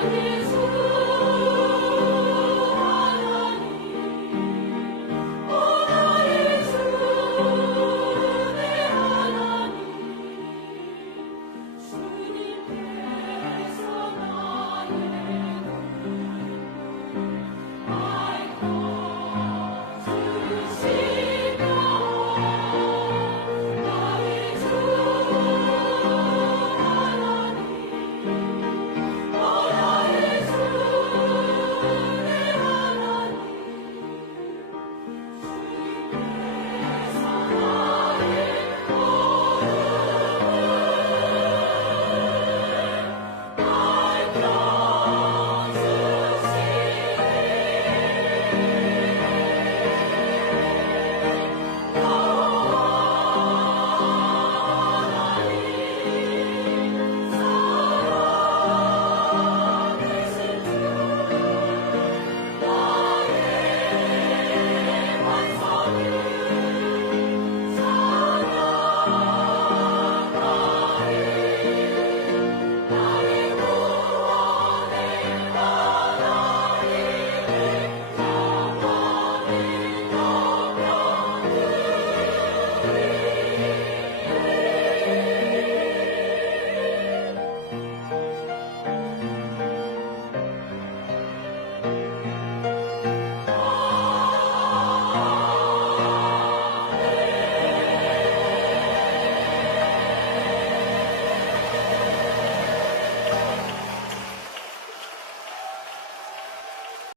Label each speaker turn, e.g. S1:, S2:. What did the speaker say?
S1: Hallelujah.